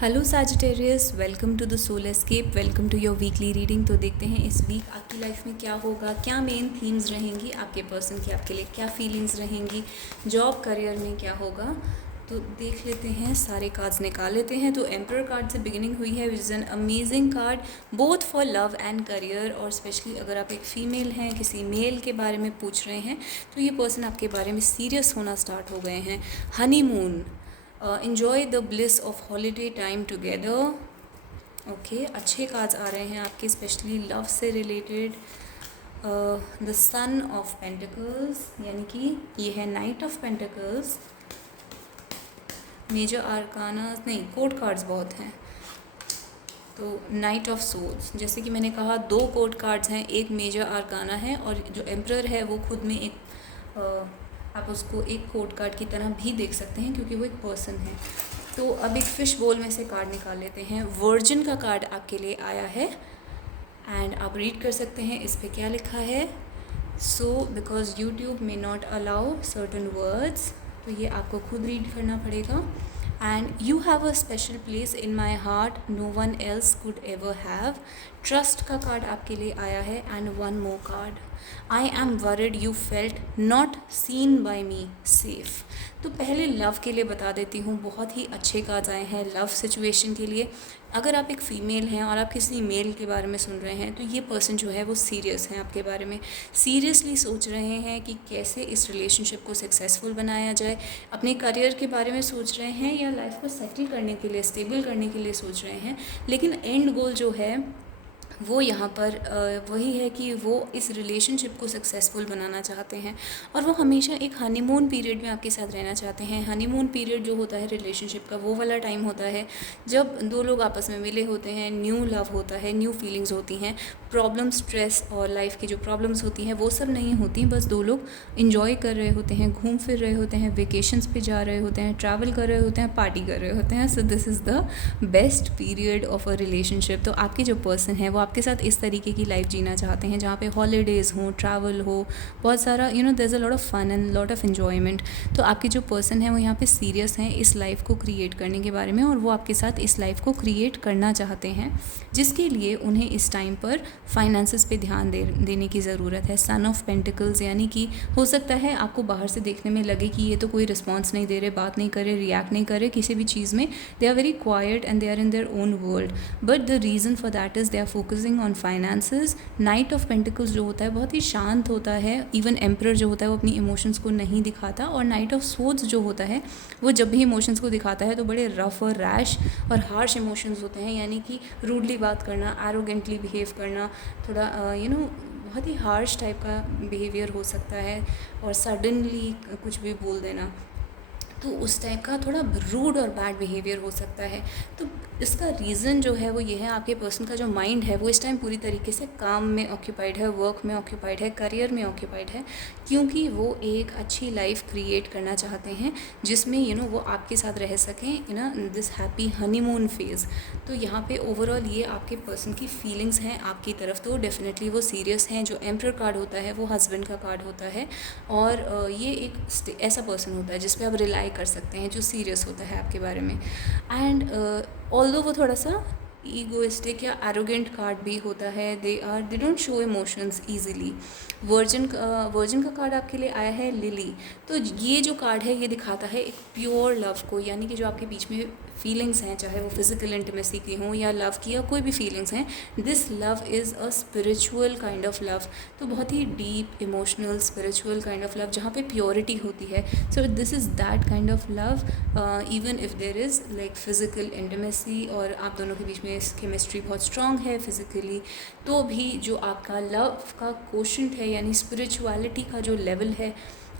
Hello Sagittarius, welcome to the Soul Escape, welcome to your weekly reading. तो देखते हैं इस वीक आपकी लाइफ में क्या होगा, क्या मेन थीम्स रहेंगी आपके पर्सन की, आपके लिए क्या फीलिंग्स रहेंगी, जॉब करियर में क्या होगा। तो देख लेते हैं, सारे कार्ड्स निकाल लेते हैं। तो एम्परर कार्ड से बिगिनिंग हुई है, which is an amazing card both for love and career. और स्पेशली अगर आप एक फ़ीमेल हैं, किसी मेल के बारे में पूछ रहे हैं, तो ये पर्सन आपके बारे में सीरियस होना स्टार्ट हो गए हैं। Honeymoon, enjoy the bliss of holiday time together। Okay, अच्छे कार्ड्स आ रहे हैं आपके, स्पेशली लव से related. The sun of pentacles, यानी कि ये है knight of pentacles. Major arcana नहीं, कोर्ट कार्ड्स बहुत हैं। तो नाइट ऑफ सोल्स, जैसे कि मैंने कहा, दो कोर्ट कार्ड्स हैं, एक मेजर आर्काना है, और जो एम्परर है वो खुद में एक आप उसको एक कोर्ट कार्ड की तरह भी देख सकते हैं, क्योंकि वो एक पर्सन है। तो अब एक फिश बोल में से कार्ड निकाल लेते हैं। वर्जिन का कार्ड आपके लिए आया है, एंड आप रीड कर सकते हैं इस पर क्या लिखा है। So because YouTube may not allow certain words, तो ये आपको खुद रीड करना पड़ेगा। And you have a special place in my heart, no one else could ever have. Trust का कार्ड आपके लिए आया है। And one more card, I am worried you felt not seen by me safe. तो पहले love के लिए बता देती हूँ, बहुत ही अच्छे कार्ड्स आए हैं लव सिचुएशन के लिए। अगर आप एक फ़ीमेल हैं और आप किसी मेल के बारे में सुन रहे हैं, तो ये पर्सन जो है वो सीरियस हैं आपके बारे में, सीरियसली सोच रहे हैं कि कैसे इस रिलेशनशिप को सक्सेसफुल बनाया जाए। अपने करियर के बारे में सोच रहे हैं, या लाइफ को सेटल करने के लिए, स्टेबल करने के लिए सोच रहे हैं। लेकिन एंड गोल जो है वो यहाँ पर वही है कि वो इस रिलेशनशिप को सक्सेसफुल बनाना चाहते हैं, और वो हमेशा एक हनीमून पीरियड में आपके साथ रहना चाहते हैं। हनीमून पीरियड जो होता है रिलेशनशिप का, वो वाला टाइम होता है जब दो लोग आपस में मिले होते हैं, न्यू लव होता है, न्यू फीलिंग्स होती हैं, प्रॉब्लम, स्ट्रेस और लाइफ की जो प्रॉब्लम्स होती हैं वो सब नहीं होती, बस दो लोग इन्जॉय कर रहे होते हैं, घूम फिर रहे होते हैं, वेकेशंस पे जा रहे होते हैं, ट्रैवल कर रहे होते हैं, पार्टी कर रहे होते हैं। सो this is the best period of a relationship. तो आपके जो पर्सन है वो आपके साथ इस तरीके की लाइफ जीना चाहते हैं, जहाँ पे हॉलीडेज़ हो, ट्रैवल हो, बहुत सारा there is a lot of fun and lot of enjoyment. तो आपके जो पर्सन है वो यहाँ पे सीरियस हैं इस लाइफ को क्रिएट करने के बारे में, और वो आपके साथ इस लाइफ को क्रिएट करना चाहते हैं, जिसके लिए उन्हें इस टाइम पर फाइनेंसेस पे ध्यान देने की ज़रूरत है। सन ऑफ पेंटिकल्स, यानी कि हो सकता है आपको बाहर से देखने में लगे कि ये तो कोई रिस्पॉन्स नहीं दे रहे, बात नहीं करे, रिएक्ट नहीं करे किसी भी चीज़ में, they are very quite and they are in their own world, but the reason for that is they are focusing on finances. Knight of pentacles जो होता है बहुत ही शांत होता है, इवन एम्परर जो होता है वो अपनी इमोशंस को नहीं दिखाता, और नाइट ऑफ सोर्ड्स जो होता है वो जब भी इमोशंस को दिखाता है तो बड़े रफ और रैश और हार्श इमोशंस होते हैं, यानी कि रूडली बात करना, एरोगेंटली बिहेव करना, थोड़ा बहुत ही हार्श टाइप का बिहेवियर हो सकता है, और सडनली कुछ भी बोल देना, तो उस टाइप का थोड़ा रूड और बैड बिहेवियर हो सकता है। तो इसका रीज़न जो है वो ये है, आपके पर्सन का जो माइंड है वो इस टाइम पूरी तरीके से काम में ऑक्यूपाइड है, वर्क में ऑक्यूपाइड है, करियर में ऑक्यूपाइड है, क्योंकि वो एक अच्छी लाइफ क्रिएट करना चाहते हैं जिसमें वो आपके साथ रह सकें in this happy honeymoon phase. तो यहाँ पे ओवरऑल ये आपके पर्सन की फीलिंग्स हैं आपकी तरफ, तो डेफिनेटली वो सीरियस हैं। जो एम्परर कार्ड होता है वो हस्बैंड का कार्ड होता है, और ये एक ऐसा पर्सन होता है जिस पे आप रिलाई कर सकते हैं, जो सीरियस होता है आपके बारे में। एंड ऑल्दो वो थोड़ा सा ईगोइस्टिक या एरोगेंट कार्ड भी होता है, they don't show emotions easily. Virgin का कार्ड आपके लिए आया है लिली। तो ये जो कार्ड है ये दिखाता है एक प्योर लव को, यानी कि जो आपके बीच में फीलिंग्स हैं, चाहे वो फिजिकल इंटीमेसी की हों या लव की, या कोई भी फीलिंग्स हैं, this love is a spiritual kind of love. तो बहुत ही deep emotional spiritual kind of love, जहाँ पे प्योरिटी होती है। So this is that kind of love, even if there is like physical intimacy और आप दोनों के बीच में केमिस्ट्री बहुत स्ट्रॉन्ग है फिजिकली, तो भी जो आपका लव का कोशेंट है, यानी स्पिरिचुअलिटी का जो लेवल है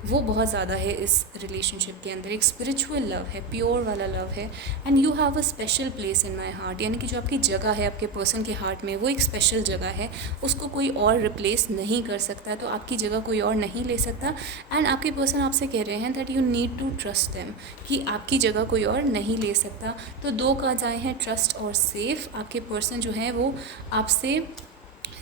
वो बहुत ज़्यादा है इस रिलेशनशिप के अंदर। एक स्पिरिचुअल लव है, प्योर वाला लव है। And you have a special place in my heart, यानी कि जो आपकी जगह है आपके पर्सन के हार्ट में, वो एक स्पेशल जगह है, उसको कोई और रिप्लेस नहीं कर सकता, तो आपकी जगह कोई और नहीं ले सकता। एंड आपके पर्सन आपसे कह रहे हैं that you need to trust them, कि आपकी जगह कोई और नहीं ले सकता। तो दो कार्ड्स आए हैं, ट्रस्ट और सेफ। आपके पर्सन जो है वो आपसे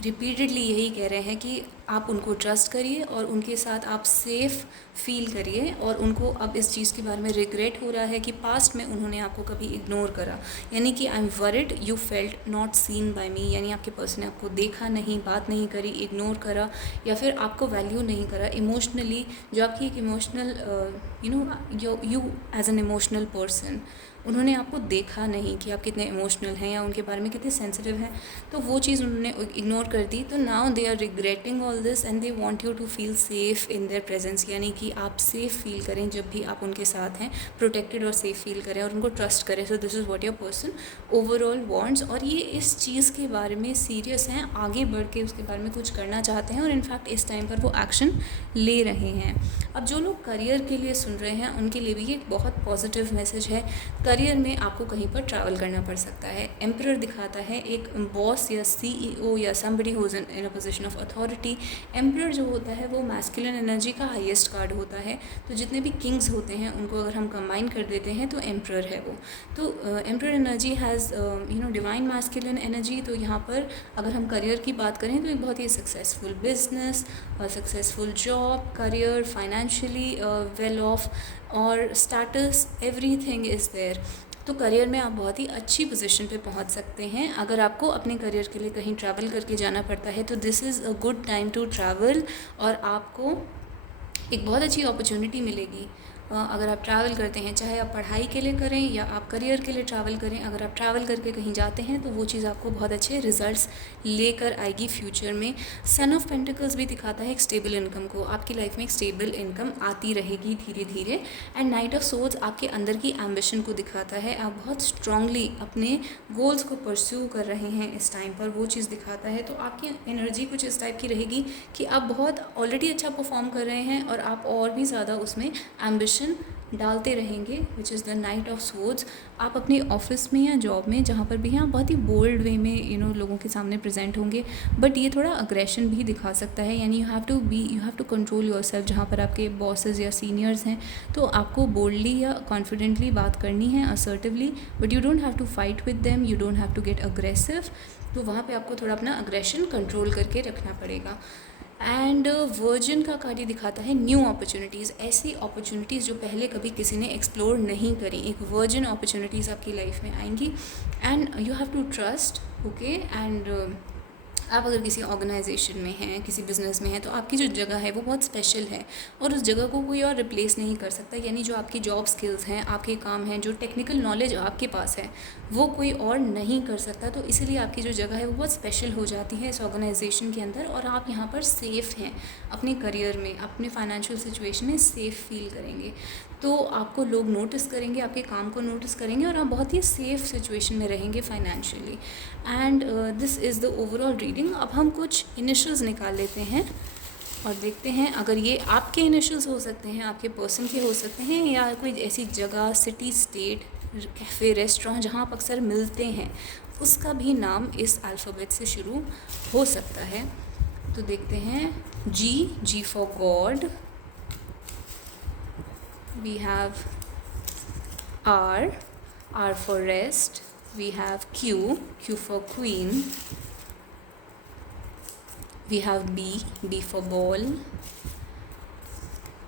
रिपीटेडली यही कह रहे हैं कि आप उनको ट्रस्ट करिए और उनके साथ आप सेफ़ फील करिए, और उनको अब इस चीज़ के बारे में रिग्रेट हो रहा है कि पास्ट में उन्होंने आपको कभी इग्नोर करा, यानी कि I am worried you felt not seen by me, यानी आपके पर्सन ने आपको देखा नहीं, बात नहीं करी, इग्नोर करा, या फिर आपको वैल्यू नहीं करा इमोशनली। जो आपकी एक emotional you as an emotional person, उन्होंने आपको देखा नहीं कि आप कितने इमोशनल हैं या उनके बारे में कितने सेंसिटिव हैं, तो वो चीज़ उन्होंने इग्नोर कर दी। तो now they are regretting all this and they want you to feel safe in their presence, यानी कि आप सेफ़ फील करें जब भी आप उनके साथ हैं, प्रोटेक्टेड और सेफ़ फील करें और उनको ट्रस्ट करें। सो this is what your person overall wants, और ये इस चीज़ के बारे में सीरियस हैं, आगे बढ़ के उसके बारे में कुछ करना चाहते हैं, और इनफैक्ट इस टाइम पर वो एक्शन ले रहे हैं। अब जो लोग करियर के लिए सुन रहे हैं उनके लिए भी ये एक बहुत पॉजिटिव मैसेज है। करियर में आपको कहीं पर ट्रैवल करना पड़ सकता है। एम्परर दिखाता है एक बॉस या सीईओ या somebody who is in a position of authority. Emperor जो होता है वो मैस्कुलिन एनर्जी का हाईएस्ट कार्ड होता है। तो जितने भी किंग्स होते हैं उनको अगर हम कंबाइन कर देते हैं तो एम्परर है वो। तो emperor energy has divine masculine energy. तो यहाँ पर अगर हम करियर की बात करें तो एक बहुत ही successful business, successful job, career, financially well off और स्टेटस, एवरीथिंग इज़ देयर। तो करियर में आप बहुत ही अच्छी पोजीशन पे पहुंच सकते हैं। अगर आपको अपने करियर के लिए कहीं ट्रैवल करके जाना पड़ता है तो this is a good time to travel, और आपको एक बहुत अच्छी अपॉर्चुनिटी मिलेगी। अगर आप ट्रैवल करते हैं, चाहे आप पढ़ाई के लिए करें या आप करियर के लिए ट्रैवल करें, अगर आप ट्रैवल करके कहीं जाते हैं तो वो चीज़ आपको बहुत अच्छे रिजल्ट्स लेकर आएगी फ्यूचर में। सन ऑफ पेंटिकल्स भी दिखाता है एक स्टेबल इनकम को, आपकी लाइफ में एक स्टेबल इनकम आती रहेगी धीरे धीरे। एंड नाइट ऑफ सोर्ड्स आपके अंदर की एम्बिशन को दिखाता है, आप बहुत स्ट्रांगली अपने गोल्स को परस्यू कर रहे हैं इस टाइम पर, वो चीज़ दिखाता है। तो आपकी एनर्जी कुछ इस टाइप की रहेगी कि आप बहुत ऑलरेडी अच्छा परफॉर्म कर रहे हैं और आप और भी ज़्यादा उसमें एम्बिशन डालते रहेंगे, which is the night of swords. आप अपने ऑफिस में या जॉब में जहाँ पर भी हैं आप बहुत ही बोल्ड वे में लोगों के सामने प्रेजेंट होंगे, बट ये थोड़ा अग्रेशन भी दिखा सकता है, यानी you have to control yourself. जहाँ पर आपके बॉसेस या सीनियर्स हैं तो आपको बोल्डली या कॉन्फिडेंटली बात करनी है, assertively, but you don't have to fight with them, you don't have to get aggressive. तो वहाँ पे आपको थोड़ा अपना अग्रेशन कंट्रोल करके रखना पड़ेगा। एंड वर्जिन का कार्ड दिखाता है न्यू अपॉर्चुनिटीज़, ऐसी अपॉर्चुनिटीज़ जो पहले कभी किसी ने एक्सप्लोर नहीं करी, एक वर्जिन अपॉर्चुनिटीज़ आपकी लाइफ में आएंगी। And you have to trust, okay. And आप अगर किसी ऑर्गेनाइजेशन में हैं, किसी बिज़नेस में हैं, तो आपकी जो जगह है वो बहुत स्पेशल है और उस जगह को कोई और रिप्लेस नहीं कर सकता। यानी जो आपकी जॉब स्किल्स हैं, आपके काम हैं, जो टेक्निकल नॉलेज आपके पास है वो कोई और नहीं कर सकता। तो इसीलिए आपकी जो जगह है वो बहुत स्पेशल हो जाती है इस ऑर्गेनाइजेशन के अंदर, और आप यहाँ पर सेफ़ हैं अपने करियर में, अपने फाइनेंशियल सिचुएशन में सेफ़ फील करेंगे। तो आपको लोग नोटिस करेंगे, आपके काम को नोटिस करेंगे, और आप बहुत ही सेफ़ सिचुएशन में रहेंगे financially. And this is the overall reading. अब हम कुछ इनिशियल्स निकाल लेते हैं और देखते हैं अगर ये आपके इनिशियल्स हो सकते हैं, आपके पर्सन के हो सकते हैं, या कोई ऐसी जगह, सिटी, स्टेट, कैफ़े, रेस्टोरेंट जहाँ आप अक्सर मिलते हैं उसका भी नाम इस अल्फ़ाबेट से शुरू हो सकता है। तो देखते हैं। G for God, we have R for rest, we have Q for queen, we have B for ball,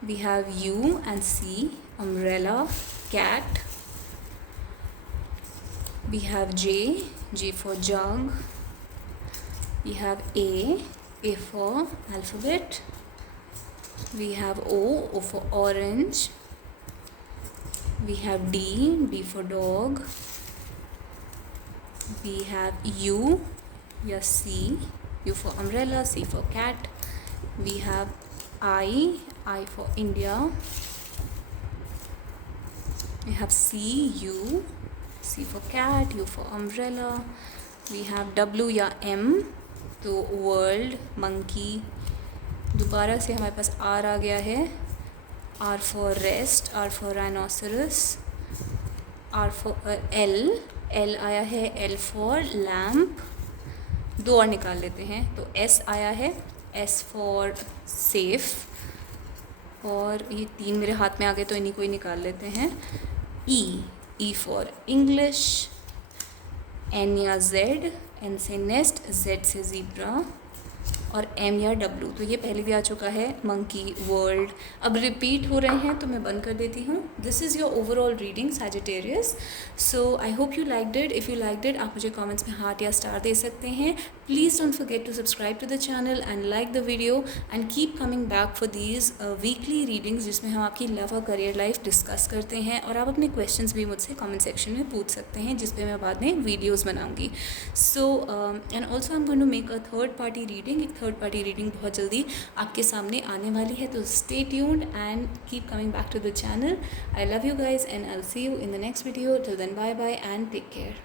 we have U and C, umbrella, cat, we have J for jug, we have A for alphabet, we have O for orange, we have D for dog, we have U for umbrella, C for cat, we have I for India, we have C for cat, U for umbrella, we have W या M, तो world, monkey, दोबारा से हमारे पास R आ गया है, R for rest, R for rhinoceros, R for L आया है, L for lamp, दो और निकाल लेते हैं। तो S आया है, S for safe, और ये तीन मेरे हाथ में आ गए तो इन्हीं को ही निकाल लेते हैं। E for English, N या Z, N से नेस्ट, Z से ज़ीब्रा और M या W, तो ये पहले भी आ चुका है, मंकी, वर्ल्ड। अब रिपीट हो रहे हैं तो मैं बंद कर देती हूँ। This is your overall reading Sagittarius. So I hope you liked it. If you liked it, आप मुझे कमेंट्स में हार्ट या स्टार दे सकते हैं। Please don't forget to subscribe to the channel and like the video and keep coming back for these weekly readings, जिसमें हम आपकी लव और करियर लाइफ डिस्कस करते हैं। और आप अपने क्वेश्चंस भी मुझसे कमेंट सेक्शन में पूछ सकते हैं, जिस पे मैं बाद में वीडियोज़ बनाऊँगी। So and also I am going to make a third party reading. एक थर्ड पार्टी रीडिंग बहुत जल्दी आपके सामने आने वाली है, तो stay tuned and keep coming back to the channel. I love you guys and I will see you in the next video. Till then bye bye and take care.